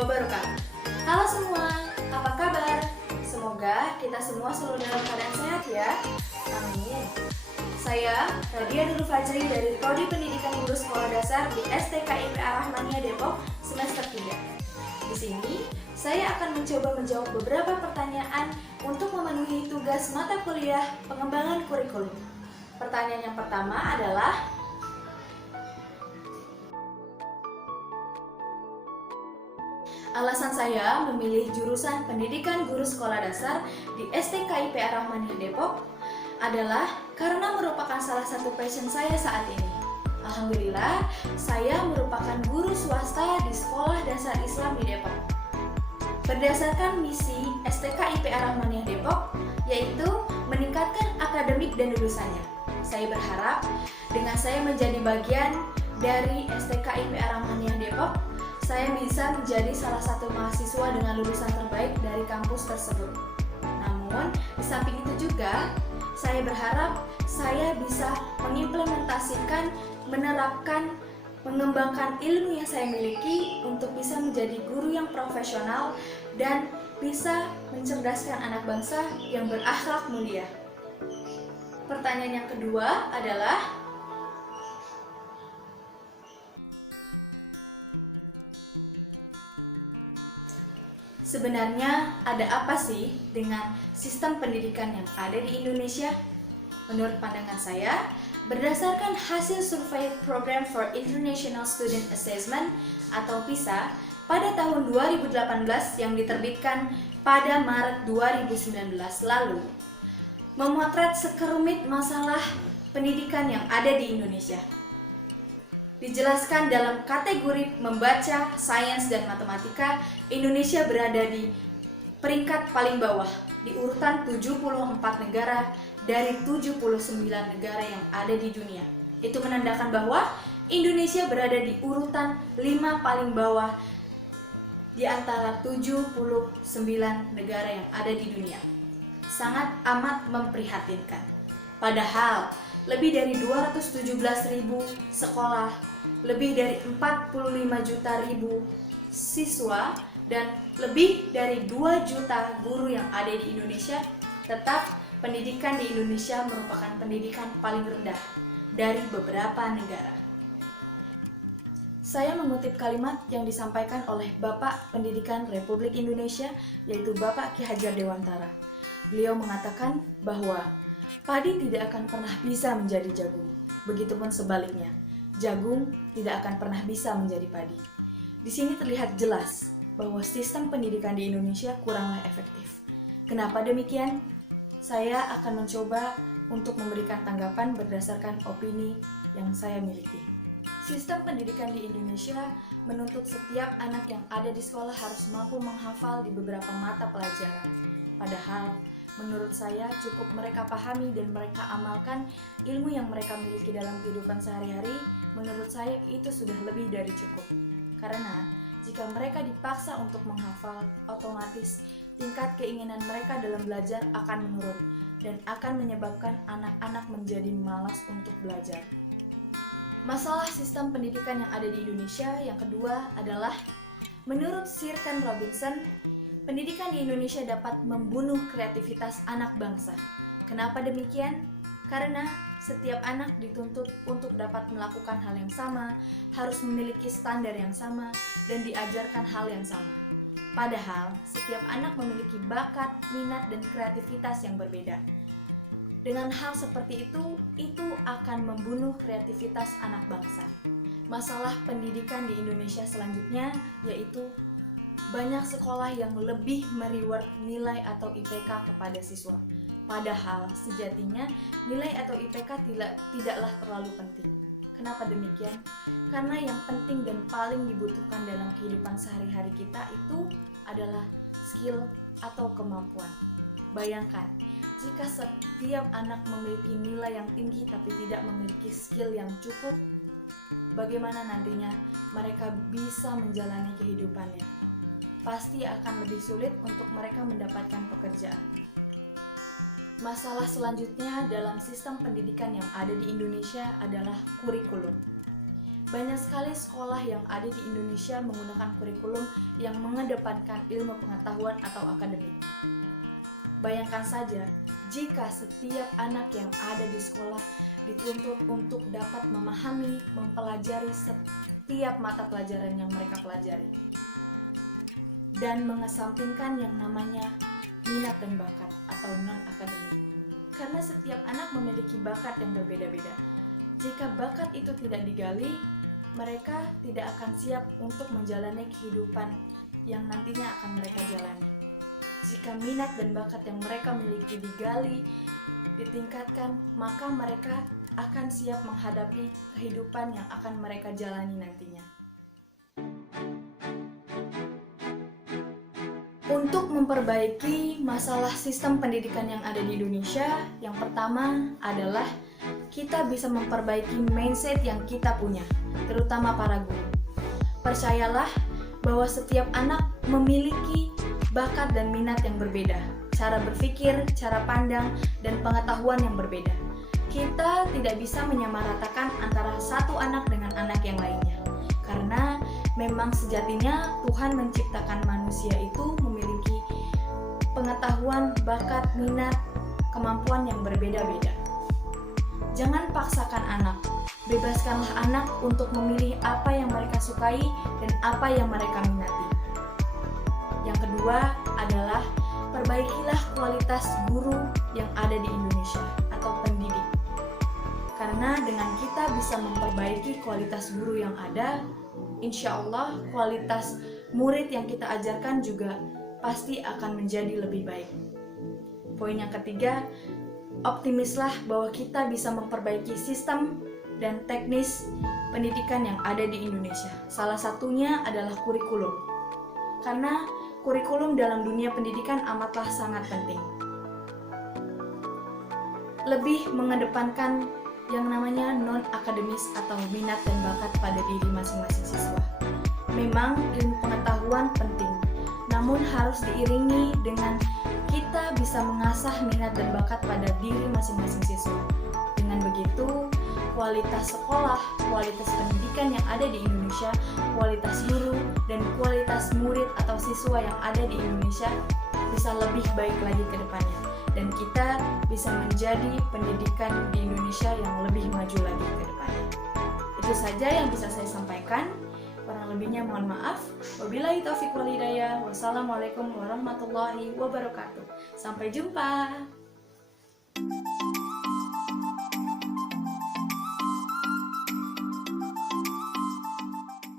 wabarakatuh. Halo semua, apa kabar? Semoga kita semua selalu dalam keadaan sehat ya. Amin. Saya Radia Nurul Fajri dari Prodi Pendidikan Guru Sekolah Dasar di STKIP Rahmania Depok semester 3. Di sini saya akan mencoba menjawab beberapa pertanyaan untuk memenuhi tugas mata kuliah pengembangan kurikulum. Pertanyaan yang pertama adalah, alasan saya memilih jurusan Pendidikan Guru Sekolah Dasar di STKIP Rahmania Depok adalah karena merupakan salah satu passion saya saat ini. Alhamdulillah, saya merupakan guru swasta di Sekolah Dasar Islam di Depok. Berdasarkan misi STKIP Rahmania Depok, yaitu meningkatkan akademik dan lulusannya. Saya berharap dengan saya menjadi bagian dari STKIP Rahmania Depok, saya bisa menjadi salah satu mahasiswa dengan lulusan terbaik dari kampus tersebut. Namun, di samping itu juga, saya berharap saya bisa mengimplementasikan, menerapkan, mengembangkan ilmu yang saya miliki untuk bisa menjadi guru yang profesional dan bisa mencerdaskan anak bangsa yang berakhlak mulia. Pertanyaan yang kedua adalah, sebenarnya ada apa sih dengan sistem pendidikan yang ada di Indonesia? Menurut pandangan saya, berdasarkan hasil survei Program for International Student Assessment atau PISA pada tahun 2018 yang diterbitkan pada Maret 2019 lalu, memotret sekelumit masalah pendidikan yang ada di Indonesia. Dijelaskan dalam kategori membaca, sains, dan matematika, Indonesia berada di peringkat paling bawah, di urutan 74 negara dari 79 negara yang ada di dunia. Itu menandakan bahwa Indonesia berada di urutan 5 paling bawah di antara 79 negara yang ada di dunia. Sangat amat memprihatinkan. Padahal, lebih dari 217.000 sekolah, lebih dari 45 juta siswa, dan lebih dari 2 juta guru yang ada di Indonesia, tetap pendidikan di Indonesia merupakan pendidikan paling rendah dari beberapa negara. Saya mengutip kalimat yang disampaikan oleh Bapak Pendidikan Republik Indonesia, yaitu Bapak Ki Hajar Dewantara. Beliau mengatakan bahwa padi tidak akan pernah bisa menjadi jagung, begitupun sebaliknya, jagung tidak akan pernah bisa menjadi padi. Di sini terlihat jelas bahwa sistem pendidikan di Indonesia kuranglah efektif. Kenapa demikian? Saya akan mencoba untuk memberikan tanggapan berdasarkan opini yang saya miliki. Sistem pendidikan di Indonesia menuntut setiap anak yang ada di sekolah harus mampu menghafal di beberapa mata pelajaran. Padahal, menurut saya cukup mereka pahami dan mereka amalkan ilmu yang mereka miliki dalam kehidupan sehari-hari, menurut saya itu sudah lebih dari cukup. Karena jika mereka dipaksa untuk menghafal, otomatis tingkat keinginan mereka dalam belajar akan menurun dan akan menyebabkan anak-anak menjadi malas untuk belajar. Masalah sistem pendidikan yang ada di Indonesia yang kedua adalah, menurut Sir Ken Robinson, pendidikan di Indonesia dapat membunuh kreativitas anak bangsa. Kenapa demikian? Karena setiap anak dituntut untuk dapat melakukan hal yang sama, harus memiliki standar yang sama, dan diajarkan hal yang sama. Padahal, setiap anak memiliki bakat, minat, dan kreativitas yang berbeda. Dengan hal seperti itu akan membunuh kreativitas anak bangsa. Masalah pendidikan di Indonesia selanjutnya yaitu banyak sekolah yang lebih mereward nilai atau IPK kepada siswa. Padahal sejatinya nilai atau IPK tidaklah terlalu penting. Kenapa demikian? Karena yang penting dan paling dibutuhkan dalam kehidupan sehari-hari kita itu adalah skill atau kemampuan. Bayangkan, jika setiap anak memiliki nilai yang tinggi tapi tidak memiliki skill yang cukup, bagaimana nantinya mereka bisa menjalani kehidupannya? Pasti akan lebih sulit untuk mereka mendapatkan pekerjaan. Masalah selanjutnya dalam sistem pendidikan yang ada di Indonesia adalah kurikulum. Banyak sekali sekolah yang ada di Indonesia menggunakan kurikulum yang mengedepankan ilmu pengetahuan atau akademik. Bayangkan saja, jika setiap anak yang ada di sekolah dituntut untuk dapat memahami, mempelajari setiap mata pelajaran yang mereka pelajari, dan mengesampingkan yang namanya minat dan bakat atau non-akademik. Karena setiap anak memiliki bakat yang berbeda-beda. Jika bakat itu tidak digali, mereka tidak akan siap untuk menjalani kehidupan yang nantinya akan mereka jalani. Jika minat dan bakat yang mereka miliki digali, ditingkatkan, maka mereka akan siap menghadapi kehidupan yang akan mereka jalani nantinya. Untuk memperbaiki masalah sistem pendidikan yang ada di Indonesia, yang pertama adalah kita bisa memperbaiki mindset yang kita punya, terutama para guru. Percayalah bahwa setiap anak memiliki bakat dan minat yang berbeda, cara berpikir, cara pandang, dan pengetahuan yang berbeda. Kita tidak bisa menyamaratakan antara satu anak dengan anak yang lainnya, karena memang sejatinya Tuhan menciptakan manusia itu memiliki pengetahuan, bakat, minat, kemampuan yang berbeda-beda. Jangan paksakan anak, bebaskanlah anak untuk memilih apa yang mereka sukai dan apa yang mereka minati. Yang kedua adalah perbaikilah kualitas guru yang ada di Indonesia atau pendidik. Karena dengan kita bisa memperbaiki kualitas guru yang ada, insya Allah kualitas murid yang kita ajarkan juga pasti akan menjadi lebih baik. Poin yang ketiga, optimislah bahwa kita bisa memperbaiki sistem dan teknis pendidikan yang ada di Indonesia. Salah satunya adalah kurikulum. Karena kurikulum dalam dunia pendidikan amatlah sangat penting. Lebih mengedepankan yang namanya non-akademis atau minat dan bakat pada diri masing-masing siswa. Memang ilmu pengetahuan penting, namun harus diiringi dengan kita bisa mengasah minat dan bakat pada diri masing-masing siswa. Dengan begitu, kualitas sekolah, kualitas pendidikan yang ada di Indonesia, kualitas guru, dan kualitas murid atau siswa yang ada di Indonesia bisa lebih baik lagi ke depannya. Dan kita bisa menjadi pendidikan di Indonesia yang lebih maju lagi ke depannya. Itu saja yang bisa saya sampaikan. Kurang lebihnya mohon maaf. Wabillahi taufiq wal hidayah. Wassalamualaikum warahmatullahi wabarakatuh. Sampai jumpa.